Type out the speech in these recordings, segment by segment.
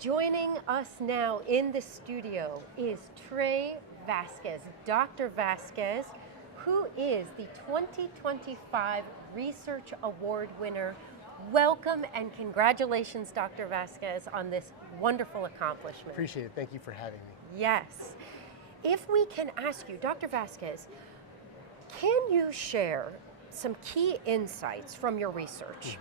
Joining us now in the studio is Trey Vasquez, Dr. Vasquez, who is the 2025 Research Award winner. Welcome and congratulations, Dr. Vasquez, on this wonderful accomplishment. Appreciate it. Thank you for having me. Yes. If we can ask you, Dr. Vasquez, can you share some key insights from your research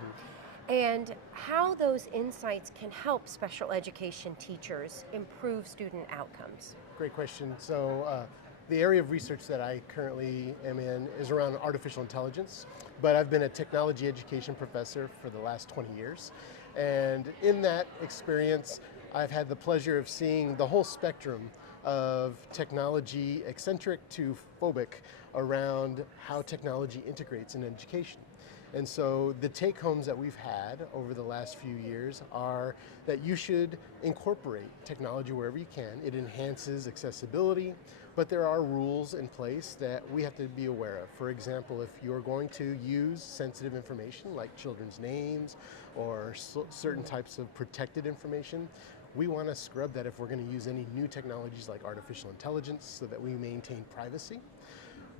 and how those insights can help special education teachers improve student outcomes? Great question. So the area of research that I currently am in is around artificial intelligence, but I've been a technology education professor for the last 20 years. And in that experience, I've had the pleasure of seeing the whole spectrum of technology eccentric to phobic around how technology integrates in education. And so the take-homes that we've had over the last few years are that you should incorporate technology wherever you can. It enhances accessibility, but there are rules in place that we have to be aware of. For example, if you're going to use sensitive information like children's names or certain types of protected information, we want to scrub that if we're going to use any new technologies like artificial intelligence so that we maintain privacy.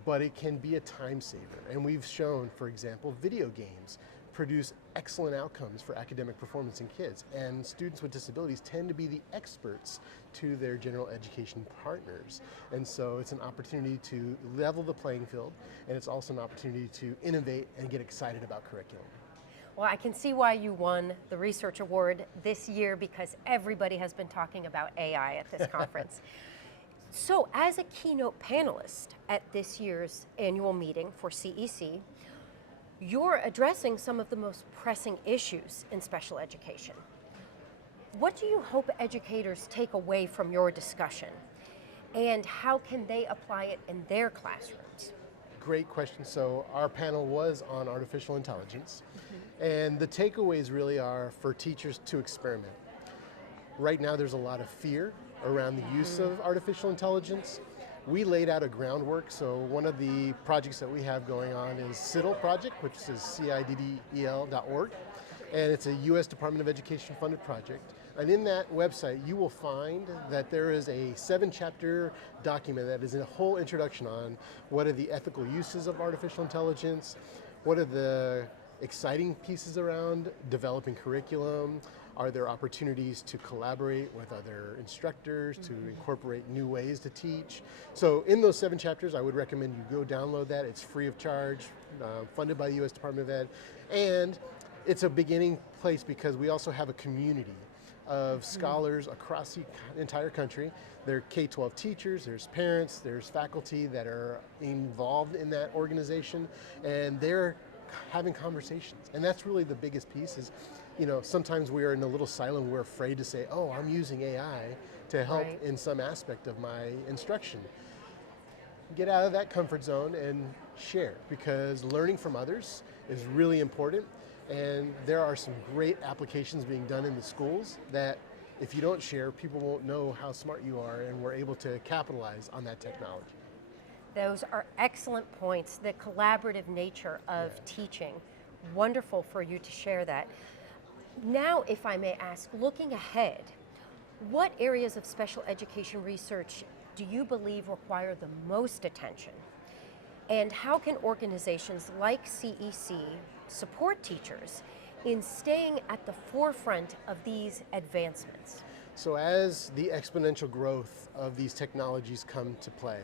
But it can be a time saver. And we've shown, for example, video games produce excellent outcomes for academic performance in kids. And students with disabilities tend to be the experts to their general education partners. And so it's an opportunity to level the playing field, and it's also an opportunity to innovate and get excited about curriculum. Well, I can see why you won the Research Award this year, because everybody has been talking about AI at this conference. So, as a keynote panelist at this year's annual meeting for CEC, you're addressing some of the most pressing issues in special education. What do you hope educators take away from your discussion, and how can they apply it in their classrooms? Great question. So our panel was on artificial intelligence, and the takeaways really are for teachers to experiment. Right now there's a lot of fear around the use of artificial intelligence. We laid out a groundwork, so one of the projects that we have going on is CIDDL project, which is CIDDEL.org, and it's a US Department of Education funded project. And in that website, you will find that there is a 7-chapter document that is a whole introduction on what are the ethical uses of artificial intelligence, what are the exciting pieces around developing curriculum, are there opportunities to collaborate with other instructors, to incorporate new ways to teach? So in those 7 chapters, I would recommend you go download that. It's free of charge, funded by the US Department of Ed. And it's a beginning place because we also have a community of scholars across the entire country. There are K-12 teachers, there's parents, there's faculty that are involved in that organization, and they're having conversations. And that's really the biggest piece is, you know, sometimes we are in a little silo and we're afraid to say, oh, I'm using AI to help in some aspect of my instruction. Get out of that comfort zone and share, because learning from others is really important. And there are some great applications being done in the schools that if you don't share, people won't know how smart you are, and we're able to capitalize on that technology. Those are excellent points, the collaborative nature of teaching. Wonderful for you to share that. Now, if I may ask, looking ahead, what areas of special education research do you believe require the most attention? And how can organizations like CEC support teachers in staying at the forefront of these advancements? So as the exponential growth of these technologies come to play,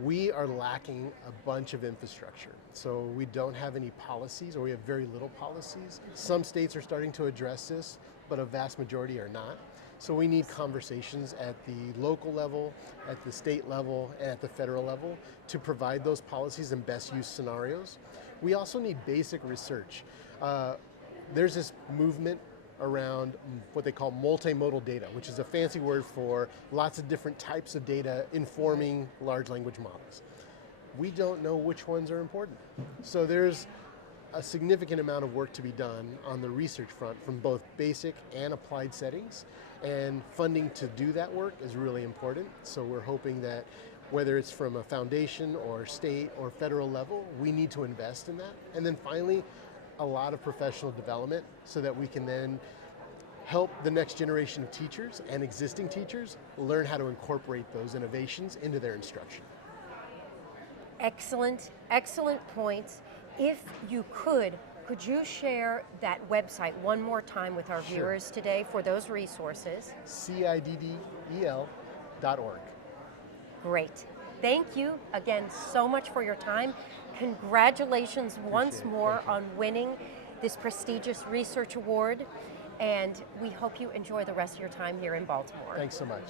we are lacking a bunch of infrastructure. So we don't have any policies, or we have very little policies. Some states are starting to address this, but a vast majority are not. So we need conversations at the local level, at the state level, and at the federal level to provide those policies and best use scenarios. We also need basic research. There's this movement around what they call multimodal data, which is a fancy word for lots of different types of data informing large language models. We don't know which ones are important. So there's a significant amount of work to be done on the research front from both basic and applied settings, and funding to do that work is really important. So we're hoping that whether it's from a foundation or state or federal level, we need to invest in that. And then finally, a lot of professional development so that we can then help the next generation of teachers and existing teachers learn how to incorporate those innovations into their instruction. Excellent, excellent points. If you could you share that website one more time with our viewers today for those resources? CIDDEL.org. Great. Thank you again so much for your time. Congratulations once more on winning this prestigious research award, and we hope you enjoy the rest of your time here in Baltimore. Thanks so much.